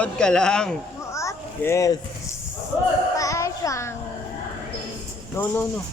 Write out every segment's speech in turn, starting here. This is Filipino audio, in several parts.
Manood ka lang. Muot. Yes. Pasang. No, no, no.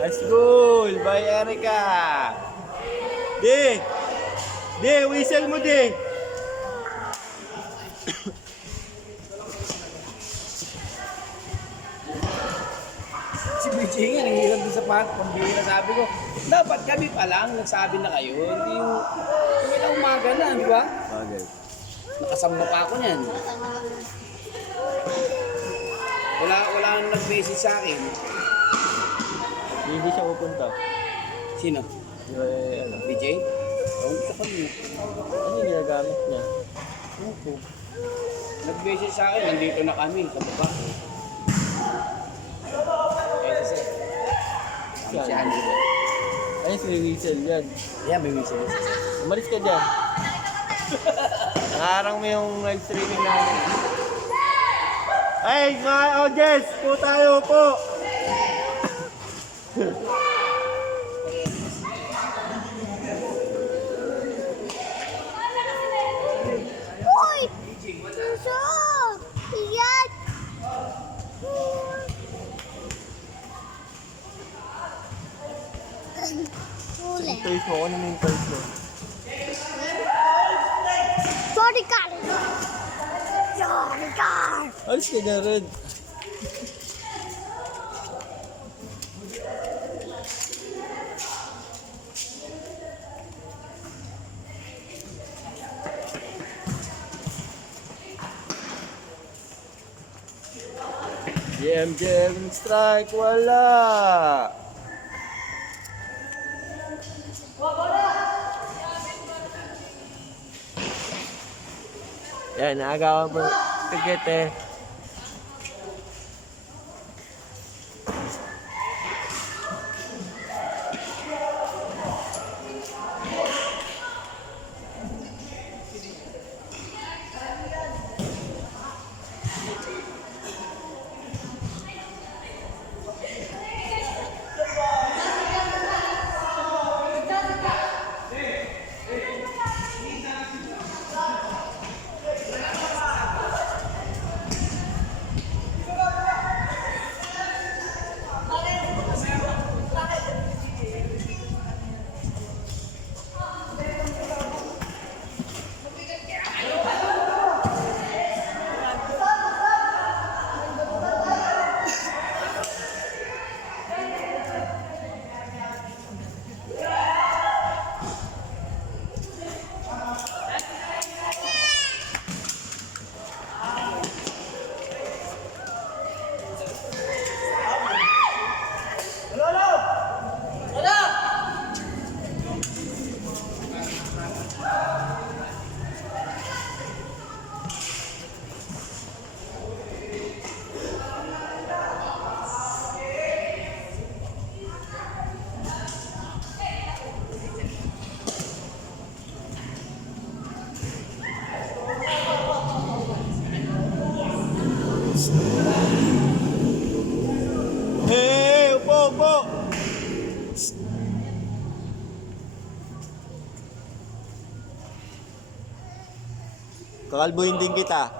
High school by Erica. Di, whistle mo di. Si BJ nga, nangihilang din sa pambihira. Sabi ko, dapat gabi pa lang, nagsabi na kayo. Hindi yung umaga na, di ba? Okay. Nakasamba pa ako niyan. Wala nang nag-message sa akin. Hindi siya pupunta. Sino? Ano? BJ? Oo, sa kanya. Ano yung ginagamit niya? Opo. Nag-message sa akin, nandito na kami sa baba. Eh, sir. Si Angelo. Ay, si whistle yan. Yeah, may message. Umalis ka dyan. Nakarang mo yung live streaming namin. Ay, mga audience, po tayo po. Uy! Puso! Iyan! Huli. Toys mo, ano yung toys mo? Sorry, car! Sorry, car! Alis ka na rin. GM strike, wala. Yan, naagawan po ticket eh. Hey, upo, upo. Kakalbuhin din kita.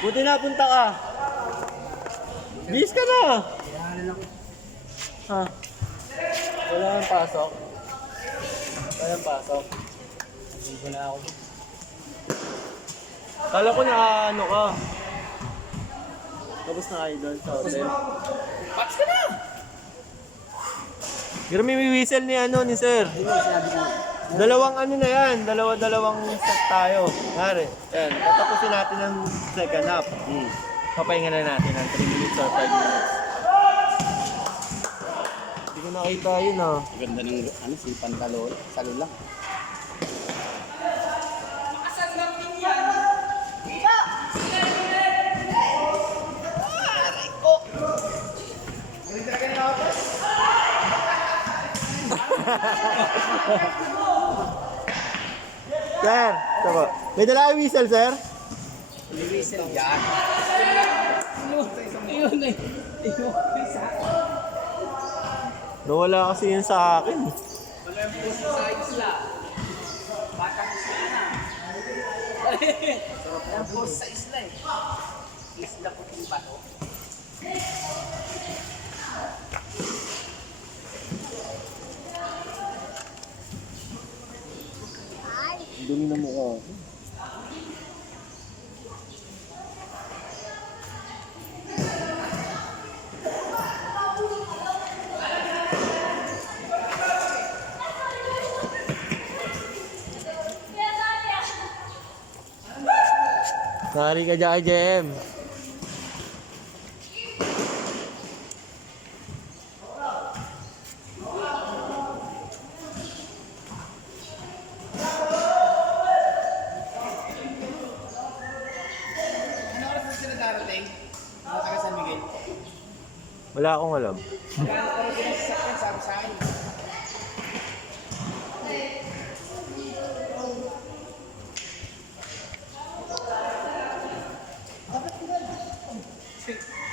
Buti napunta ka. Bis ka na. Ha? Wala nang pasok. Wala nang pasok. Hindi na ako. Kala ko na ano ka. Tapos na kayo doon sa hotel. Pats ka na! Pero may whistle ni ano ni sir. Dalawang ano na yan, dalawang set tayo. Ngari, yan, tatapusin natin ang second half. Papahinga na natin ng 3 minutes or 5 minutes. Hindi ko nakita yun ah. Ganda ng ano, si Pantalon. Salo lang. Sir, ito po. May dala kang whistle, sir? Whistle yan. Ayun eh. Nawala kasi yun sa akin. Wala yung puso sa isla. Batang isla na. Sarap yung puso sa isla eh. Isla puting bato. Ang dumi na mukha. Nari ka dyan, JM. Ano oras na sila darating? Mga taga San Miguel. Wala akong alam. Kaya ako rin sila sasakyan, sabi sa akin.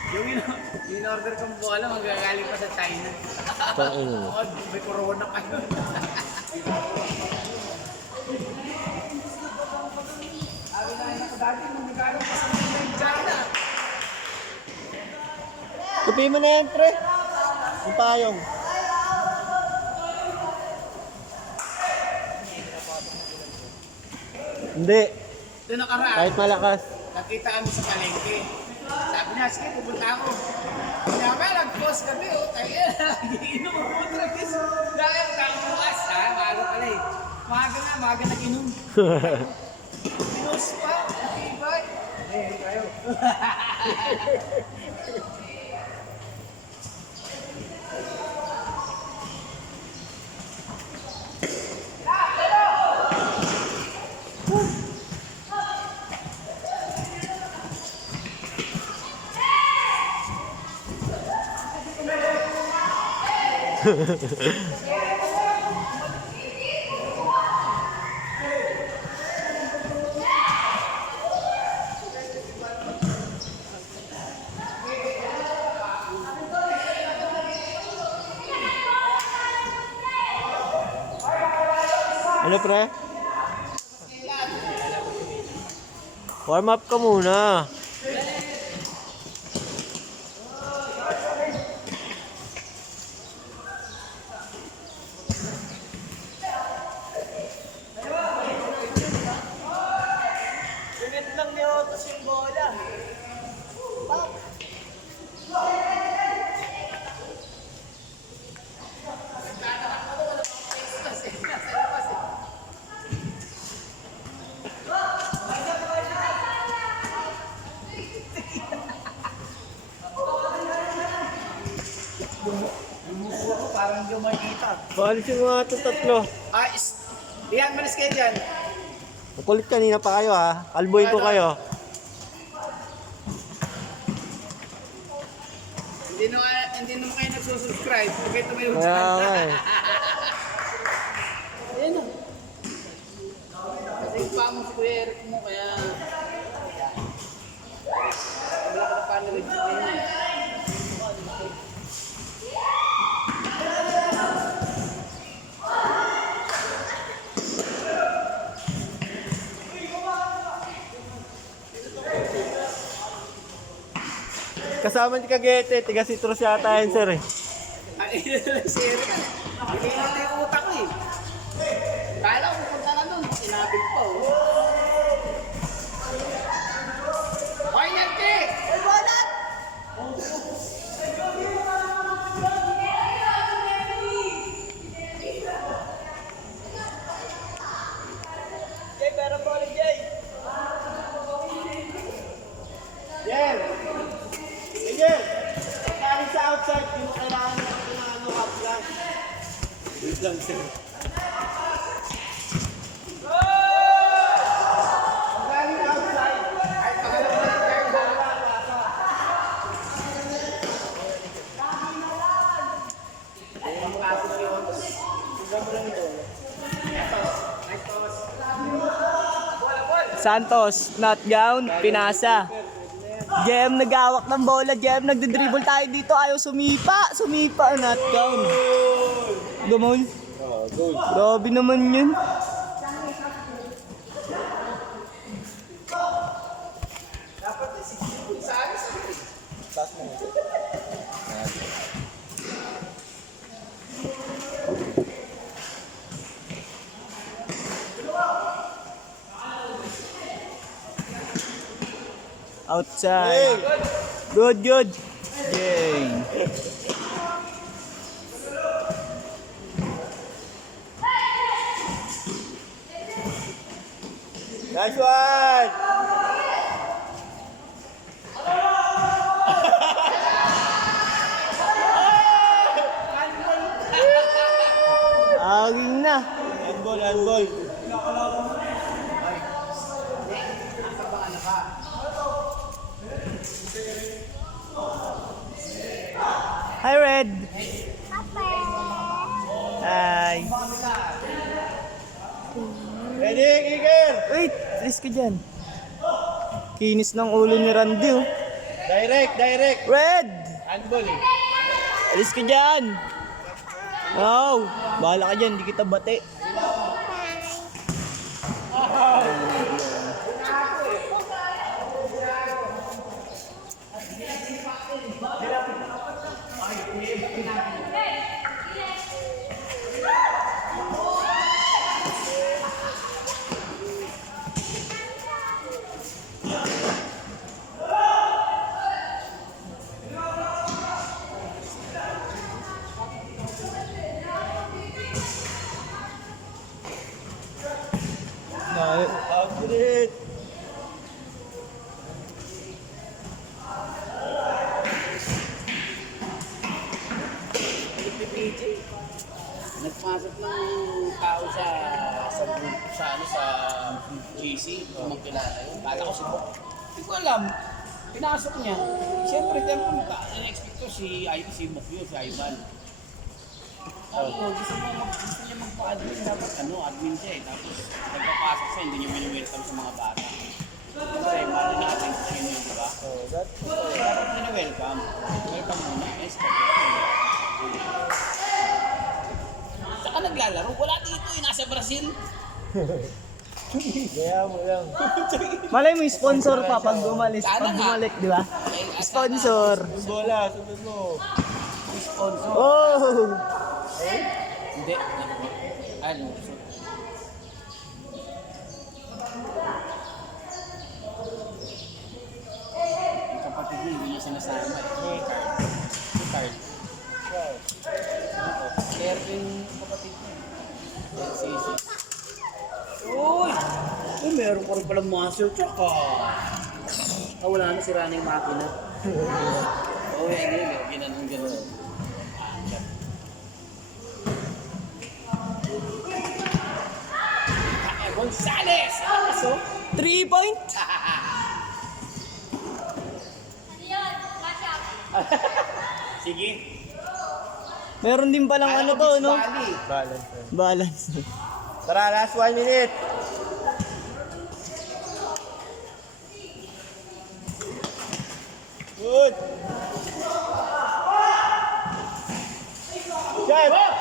Yung in-order kong bola, magagaling pa sa China. Tangin mo. Oh, may corona pa yun. Sabi na yun ako dati, magagaling pa sa China. Tupi mo na yan, pre. Yung payong. Hindi. Doon nakaraan, Kahit malakas. nakita kami sa palengke. Sabi niya, sige, pupunta ako. Kaya ba, nag-post kami, oh, tayo nag-iinom ako, tragis. Dahil, bukas, ha, maaga pala eh. Maaga nag-inom. Pinos pa, tibay. Eh, kayo. Ano, pre? Warm up ka muna. Ganit lang ni Otos yung bola. Lumupo ako, parang hindi ko makikita. Paalisin mo nga ito tatlo. Diyan, malis kayo dyan. Makulit kanina pa kayo ha. Kalboy ko kayo. Hindi naman kayo nagsusubscribe. Huwag kayo tumayo Kaya dyan. nga eh. Ayan o. Kasi yung pa mo si Kuya Eric mo, kaya... Wala ka pa na rin sa kanya. Kasama ni Kagete, tiga Citrus yata yan sir eh. Ay, si Eric. Hindi yung utak ko eh. Kala ko pupunta na doon. Sinabi Jen! Jen! Pagkaling sa outside, hindi mo kailangan ng half lang. Wait lang, sir. Pagkaling outside, ay pagkaling outside, bola, pasa. Ang klase yun. Tignan mo lang ito. Santos, not gown, pinasa. Jem nagawak ng bola, Jem nagdidribble tayo dito, ayaw sumipa, not gown. Gamon. Grabe naman yun. Outside. Good, good. Yay. Nice one! Aging na. Handball, handball. Hi, Red. Papa. Hi. Ready, Giger? Wait, alis ka dyan. Kinis ng ulo ni Randy, oh. Direct, direct. Red! Handball eh. Alis ka dyan. Oh, bahala ka dyan, di kita bate. Outlet. Nagpasok ng tao sa GC, kumang kilala yun. Kala ko si Bok. Hindi ko alam. Pinasok niya. Siyempre, tempo in-expect ko si Bok yun, si Ivan. Gusto niya magpa-admin. Dapat admin siya eh. Tapos nagpapasok siya, hindi niya mini-welcome sa mga bata. Kasi mali natin kung sino yun, diba? Dapat mini-welcome. Welcome muna. Saka naglalaro, wala dito eh, nasa Brazil. Kaya mo lang. Malay mo yung sponsor pa pag umalis, Sana pag nga. bumalik, di ba? Sponsor. Yung bola, sunod mo. Sponsor. Oh! Hindi. Ano? Yung kapatid niya, hindi niya sinasama eh. Si Carl. Player din yung kapatid niya. LCC. Uy! Uy, meron ko rin palang muscle truck wala na, sira na yung makina. Oo, ginanong gano'n. Gonzales! Aso? 3 point? Sige. Meron din palang ano to, no? Balance. Balance. Tara, last 1 minute. Good. Shot.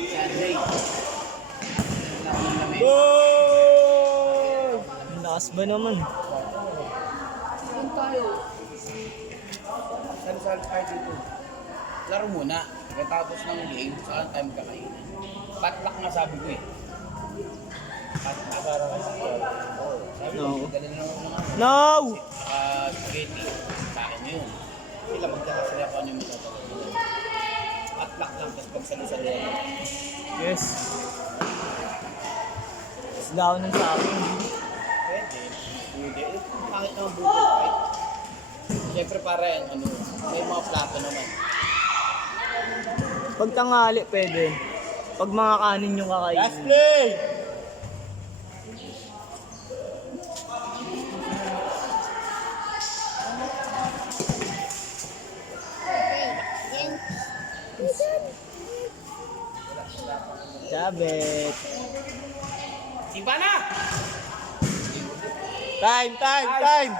Sunday. Goal! Lakas ba naman? Saan tayo? Saan tayo dito? Laro muna. Pagkatapos ng game, saan tayo magkakainan? Patlak nga sabi ko eh. Patlak. Sabi ko, No. dala na lang ako ng No! spaghetti. Sa akin yun. Sila magkakasaya ko ano yung magkakasaya. Patlak Plak lang, tapos pagsalo-saluhan. Yes. Isdaw ng sa akin. Pwede. Hindi. Pangit naman budol fight. Siyempre para yan, ano, may mga plato naman. Pag tanghali, pwede. Pag mga kanin yung Last kakainin. play! Yan. Sabit. Simba na! Time!